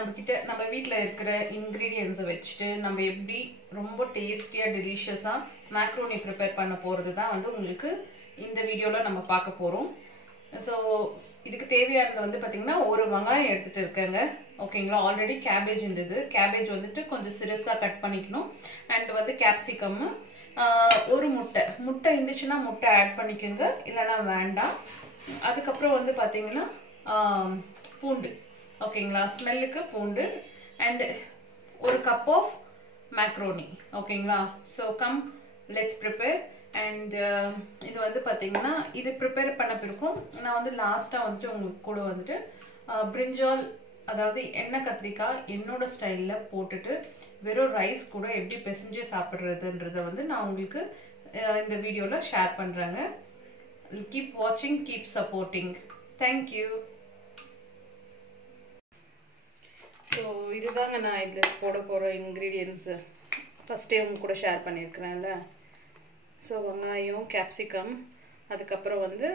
நம்ம வீட்ல இருக்கிற இன்கிரீடியன்ட்ஸை வச்சுட்டு நம்ம எப்படி ரொம்ப டேஸ்டியாக டெலிஷியஸாக மேக்ரோனி ப்ரிப்பேர் பண்ண போகிறது தான் வந்து உங்களுக்கு இந்த வீடியோவில் நம்ம பார்க்க போகிறோம். ஸோ இதுக்கு தேவையானது வந்து பார்த்திங்கன்னா ஒரு வெங்காயம் எடுத்துகிட்டு இருக்கேங்க. ஓகேங்களா, ஆல்ரெடி கேபேஜ் இருந்தது. கேபேஜ் வந்துட்டு கொஞ்சம் சிறுசாக கட் பண்ணிக்கணும். அண்ட் வந்து கேப்சிகம், ஒரு முட்டை இருந்துச்சுன்னா முட்டை ஆட் பண்ணிக்கோங்க, இல்லைன்னா வேண்டாம். அதுக்கப்புறம் வந்து பார்த்திங்கன்னா பூண்டு, ஓகேங்களா, ஸ்மெல்லுக்கு பூண்டு. அண்ட் ஒரு கப் ஆஃப் மேக்ரோனி. ஓகேங்களா, so come let's prepare. And இது வந்து பார்த்தீங்கன்னா இது ப்ரிப்பேர் பண்ண பிறக்கும் நான் வந்து லாஸ்ட்டாக வந்துட்டு உங்களுக்கு கூட வந்துட்டு பிரிஞ்சால், அதாவது எண்ணெய் கத்திரிக்காய் என்னோட ஸ்டைலில் போட்டுட்டு வெறும் ரைஸ் கூட எப்படி பிசைஞ்சு சாப்பிட்றதுன்றதை வந்து நான் உங்களுக்கு இந்த வீடியோவில் ஷேர் பண்ணுறேங்க. கீப் வாட்சிங், கீப் சப்போர்ட்டிங். தேங்க்யூ. ஸோ இதுதாங்க நான் இதில் போட போகிற இன்க்ரீடியன்ட்ஸு. ஃபஸ்ட்டே உங்க கூட ஷேர் பண்ணியிருக்கிறேன்ல. ஸோ வெங்காயம், கேப்சிகம், அதுக்கப்புறம் வந்து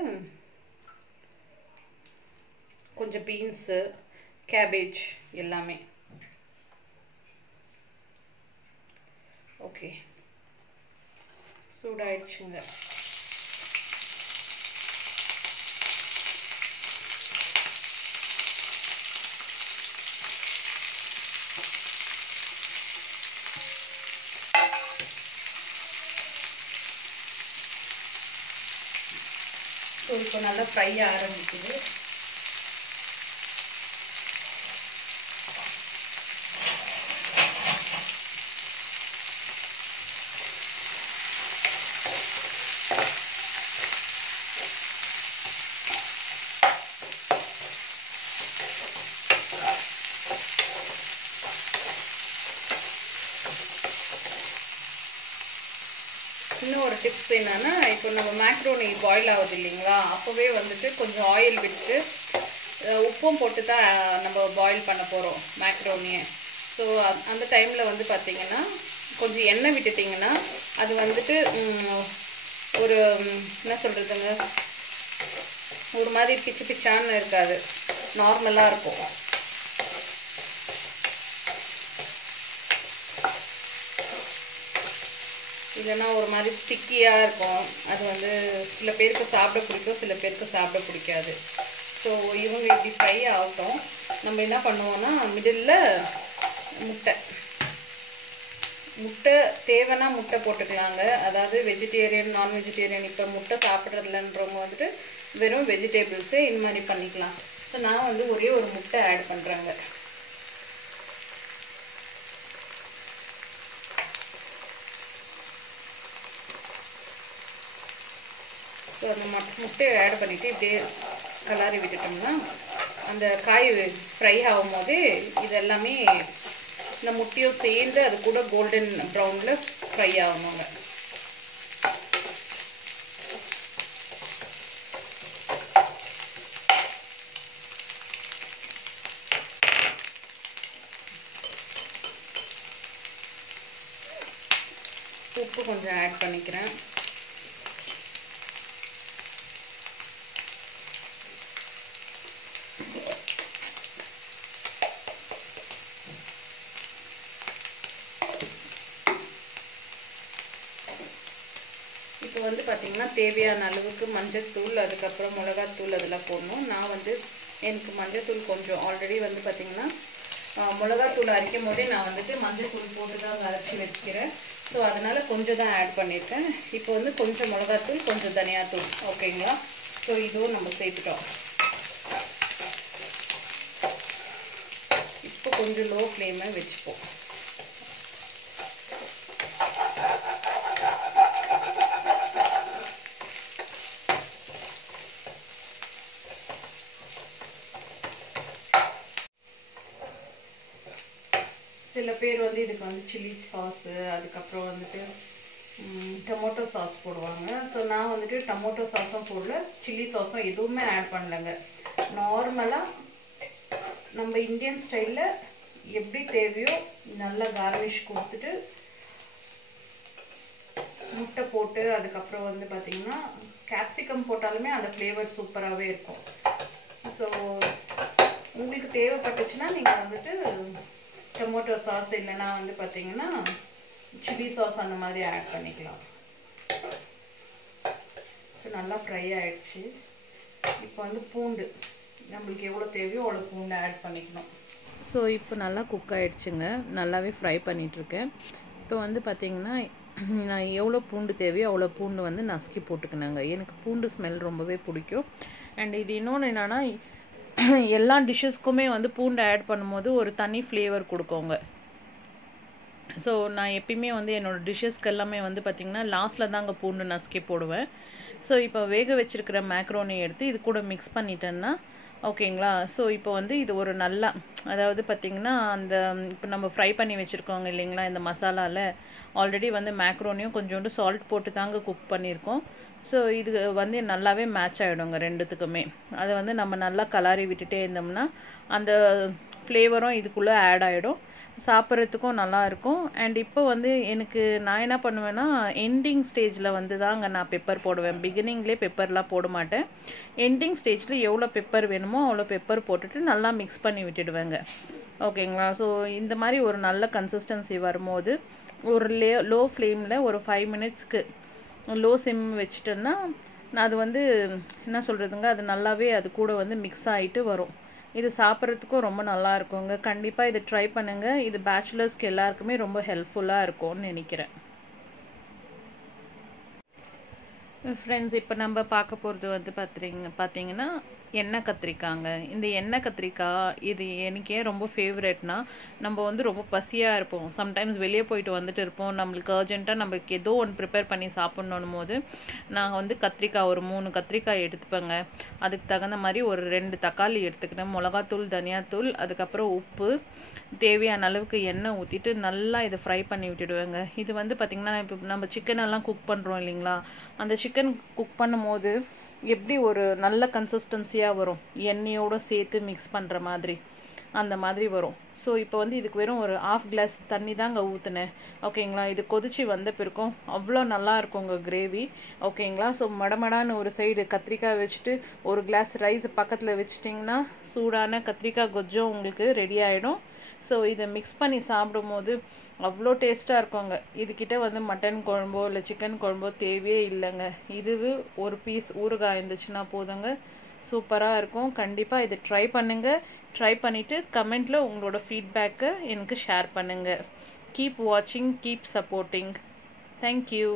கொஞ்சம் பீன்ஸு, கேபேஜ் எல்லாமே. ஓகே, சூடாயிடுச்சுங்க. ஸோ இப்போ நல்லா ஃப்ரை ஆரம்பிக்குது. இன்னும் ஒரு டிப்ஸ் என்னன்னா, இப்போ நம்ம மேக்ரோனி பாயில் ஆகுது இல்லைங்களா, அப்போவே வந்துட்டு கொஞ்சம் ஆயில் விட்டு உப்பும் போட்டு தான் நம்ம பாயில் பண்ண போகிறோம் மேக்ரோனியை. ஸோ அந்த டைமில் வந்து பார்த்திங்கன்னா கொஞ்சம் எண்ணெய் விட்டுட்டிங்கன்னா அது வந்துட்டு ஒரு என்ன சொல்கிறதுங்க, ஒரு மாதிரி பிச்சு பிச்சான்னு இருக்காது, நார்மலாக இருக்கும். இல்லைன்னா ஒரு மாதிரி ஸ்டிக்கியாக இருக்கும். அது வந்து சில பேருக்கு சாப்பிட பிடிக்கும், சில பேருக்கு சாப்பிட பிடிக்காது. ஸோ இவங்க இப்படி ஃப்ரை ஆகட்டும். நம்ம என்ன பண்ணுவோம்னா மிடில் முட்டை தேவைன்னா முட்டை போட்டுக்கலாங்க. அதாவது வெஜிடேரியன், நான் வெஜிடேரியன், இப்போ முட்டை சாப்பிட்றதுலன்றவங்க வந்துட்டு வெறும் வெஜிடேபிள்ஸே இந்த மாதிரி பண்ணிக்கலாம். ஸோ நான் வந்து ஒரே ஒரு முட்டை ஆட் பண்ணுறேங்க. ஸோ அந்த முட்டையை ஆட் பண்ணிவிட்டு இப்படியே கலாரி விட்டுட்டோம்னா அந்த காய் ஃப்ரை ஆகும் போது இதெல்லாமே இந்த முட்டையும் சேர்ந்து அது கூட கோல்டன் ப்ரௌனில் ஃப்ரை ஆகணுங்க. உப்பு கொஞ்சம் ஆட் பண்ணிக்கிறேன். இப்போ வந்து பார்த்திங்கன்னா தேவையான அளவுக்கு மஞ்சள்தூள், அதுக்கப்புறம் மிளகாத்தூள் அதெல்லாம் போடணும். நான் வந்து எனக்கு மஞ்சள்தூள் கொஞ்சம் ஆல்ரெடி வந்து பார்த்திங்கன்னா மிளகாத்தூள் அரைக்கும் போதே நான் வந்துட்டு மஞ்சள்தூள் போட்டு தான் அரைச்சி வச்சுக்கிறேன். ஸோ அதனால் கொஞ்சம் தான் ஆட் பண்ணியிருக்கேன். இப்போ வந்து கொஞ்சம் மிளகாத்தூள், கொஞ்சம் தனியாத்தூள். ஓகேங்களா, ஸோ இதுவும் நம்ம சேர்த்துட்டோம். இப்போ கொஞ்சம் லோ ஃப்ளேமில் வச்சுப்போம். சில பேர் வந்து இதுக்கு வந்து சில்லி சாஸு, அதுக்கப்புறம் வந்துட்டு டொமேட்டோ சாஸ் போடுவாங்க. ஸோ நான் வந்துட்டு டொமேட்டோ சாஸும் போடல, சில்லி சாஸும் எதுவுமே ஆட் பண்ணலைங்க. நார்மலாக நம்ம இந்தியன் ஸ்டைலில் எப்படி தேவையோ நல்லா கார்னிஷ் கொடுத்துட்டு முட்டை போட்டு, அதுக்கப்புறம் வந்து பார்த்திங்கன்னா கேப்சிகம் போட்டாலுமே அந்த ஃப்ளேவர் சூப்பராகவே இருக்கும். ஸோ உங்களுக்கு தேவைப்பட்டுச்சுன்னா நீங்கள் வந்துட்டு டொமேட்டோ சாஸ் இல்லைன்னா வந்து பார்த்தீங்கன்னா சில்லி சாஸ் அந்த மாதிரி ஆட் பண்ணிக்கலாம். ஸோ நல்லா ஃப்ரை ஆகிடுச்சு. இப்போ வந்து பூண்டு நம்மளுக்கு எவ்வளோ தேவையோ அவ்வளோ பூண்டு ஆட் பண்ணிக்கணும். ஸோ இப்போ நல்லா குக் ஆகிடுச்சுங்க. நல்லாவே ஃப்ரை பண்ணிகிட்ருக்கேன். இப்போ வந்து பார்த்திங்கன்னா நான் எவ்வளோ பூண்டு தேவையோ அவ்வளோ பூண்டு வந்து நசுக்கி போட்டுக்கினாங்க. எனக்கு பூண்டு ஸ்மெல் ரொம்பவே பிடிக்கும். அண்ட் இது இன்னொன்று என்னென்னா எல்லா டிஷ்ஷஸ்க்குமே வந்து பூண்டு ஆட் பண்ணும்போது ஒரு தனி ஃப்ளேவர் கொடுக்குங்க. ஸோ நான் எப்பயுமே வந்து என்னோடய டிஷ்ஷஸ்க்கு எல்லாமே வந்து பார்த்திங்கன்னா லாஸ்ட்டில் தாங்க பூண்டு நசுக்கி போடுவேன். ஸோ இப்போ வேக வச்சுருக்கிற மேக்ரோனி எடுத்து இது கூட மிக்ஸ் பண்ணிட்டேன்னா ஓகேங்களா. ஸோ இப்போ வந்து இது ஒரு நல்லா அதாவது பார்த்திங்கன்னா அந்த இப்போ நம்ம ஃப்ரை பண்ணி வச்சுருக்கோங்க இல்லைங்களா இந்த மசாலாவில் ஆல்ரெடி வந்து மேக்ரோனியும் கொஞ்சோண்டு சால்ட் போட்டு தாங்க குக் பண்ணியிருக்கோம். ஸோ இது வந்து நல்லாவே மேட்ச் ஆகிடுங்க ரெண்டுத்துக்குமே. அதை வந்து நம்ம நல்லா கலாரி விட்டுட்டே இருந்தோம்னா அந்த ஃப்ளேவரும் இதுக்குள்ளே ஆட் ஆகிடும், சாப்பிட்றதுக்கும் நல்லாயிருக்கும். அண்ட் இப்போ வந்து எனக்கு நான் என்ன பண்ணுவேன்னா எண்டிங் ஸ்டேஜில் வந்து தாங்க நான் பெப்பர் போடுவேன். பிகினிங்லேயே பெப்பர்லாம் போட மாட்டேன். எண்டிங் ஸ்டேஜில் எவ்வளோ பெப்பர் வேணுமோ அவ்வளோ பெப்பர் போட்டுட்டு நல்லா மிக்ஸ் பண்ணி விட்டுடுவேங்க. ஓகேங்களா. ஸோ இந்த மாதிரி ஒரு நல்ல கன்சிஸ்டன்சி வரும்போது ஒரு லோ ஃப்ளேமில் ஒரு 5 மினிட்ஸ்க்கு லோ சிம் வச்சுட்டேன்னா அது வந்து என்ன சொல்கிறதுங்க அது நல்லாவே அது கூட வந்து மிக்ஸ் ஆகிட்டு வரும். இது சாப்பிட்றதுக்கும் ரொம்ப நல்லா இருக்குங்க. கண்டிப்பாக இதை ட்ரை பண்ணுங்கள். இது பேச்சுலர்ஸ்க்கு எல்லாருக்குமே ரொம்ப ஹெல்ப்ஃபுல்லாக இருக்கும்னு நினைக்கிறேன். ஃப்ரெண்ட்ஸ் இப்போ நம்ம பார்க்க போகிறது வந்து பார்த்தீங்கன்னா எண்ணெய் கத்திரிக்காங்க. இந்த எண்ணெய் கத்திரிக்காய் இது எனக்கே ரொம்ப ஃபேவரட்னா நம்ம வந்து ரொம்ப பசியாக இருப்போம். சம்டைம்ஸ் வெளியே போயிட்டு வந்துட்டு இருப்போம். நம்மளுக்கு அர்ஜென்ட்டாக நம்மளுக்கு ஏதோ ஒன்று ப்ரிப்பேர் பண்ணி சாப்பிட்ணும் போது நான் வந்து கத்திரிக்காய் ஒரு 3 கத்திரிக்காய் எடுத்துப்பேங்க. அதுக்கு தகுந்த மாதிரி ஒரு 2 தக்காளி எடுத்துக்கிட்டேன். மிளகாத்தூள், தனியாத்தூள், அதுக்கப்புறம் உப்பு, தேவையான அளவுக்கு எண்ணெய் ஊற்றிட்டு நல்லா இதை ஃப்ரை பண்ணி விட்டுடுவேங்க. இது வந்து பார்த்திங்கன்னா இப்போ நம்ம சிக்கன் எல்லாம் குக் பண்ணுறோம் இல்லைங்களா, அந்த சிக்கன் குக் பண்ணும் போது எப்படி ஒரு நல்ல கன்சிஸ்டன்சியாக வரும் எண்ணெயோடு சேர்த்து மிக்ஸ் பண்ணுற மாதிரி அந்த மாதிரி வரும். ஸோ இப்போ வந்து இதுக்கு வெறும் ஒரு 1/2 கிளாஸ் தண்ணி தாங்க ஊற்றுனேன். ஓகேங்களா. இது கொதிச்சு வந்த பிறக்கும் அவ்வளோ நல்லா இருக்குங்க கிரேவி. ஓகேங்களா. ஸோ மடமடான்னு ஒரு சைடு கத்திரிக்காய் வச்சுட்டு ஒரு கிளாஸ் ரைஸ் பக்கத்தில் வச்சுட்டிங்கன்னா சூடான கத்திரிக்காய் கொஜ்ஜும் உங்களுக்கு ரெடி ஆகிடும். ஸோ இதை மிக்ஸ் பண்ணி சாப்பிடும் போது அவ்வளோ டேஸ்ட்டாக இருக்குங்க. இதுக்கிட்ட வந்து மட்டன் குழம்போ இல்லை சிக்கன் குழம்போ தேவையே இல்லைங்க. இதுவு ஒரு பீஸ் ஊறுகாய் இருந்துச்சுன்னா போதுங்க, சூப்பராக இருக்கும். கண்டிப்பாக இதை ட்ரை பண்ணுங்கள். ட்ரை பண்ணிவிட்டு கமெண்ட்டில் உங்களோட ஃபீட்பேக்கை எனக்கு ஷேர் பண்ணுங்கள். கீப் வாட்சிங், கீப் சப்போர்ட்டிங். தேங்க்யூ.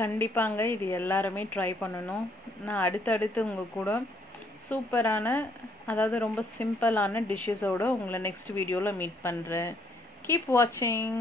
கண்டிப்பாங்க இது எல்லாருமே ட்ரை பண்ணணும். நான் அடுத்தடுத்து உங்கள் கூட சூப்பரான அதாவது ரொம்ப சிம்பிளான டிஷ்ஷஸோடு உங்களை நெக்ஸ்ட் வீடியோவில் மீட் பண்ணுறேன். Keep watching.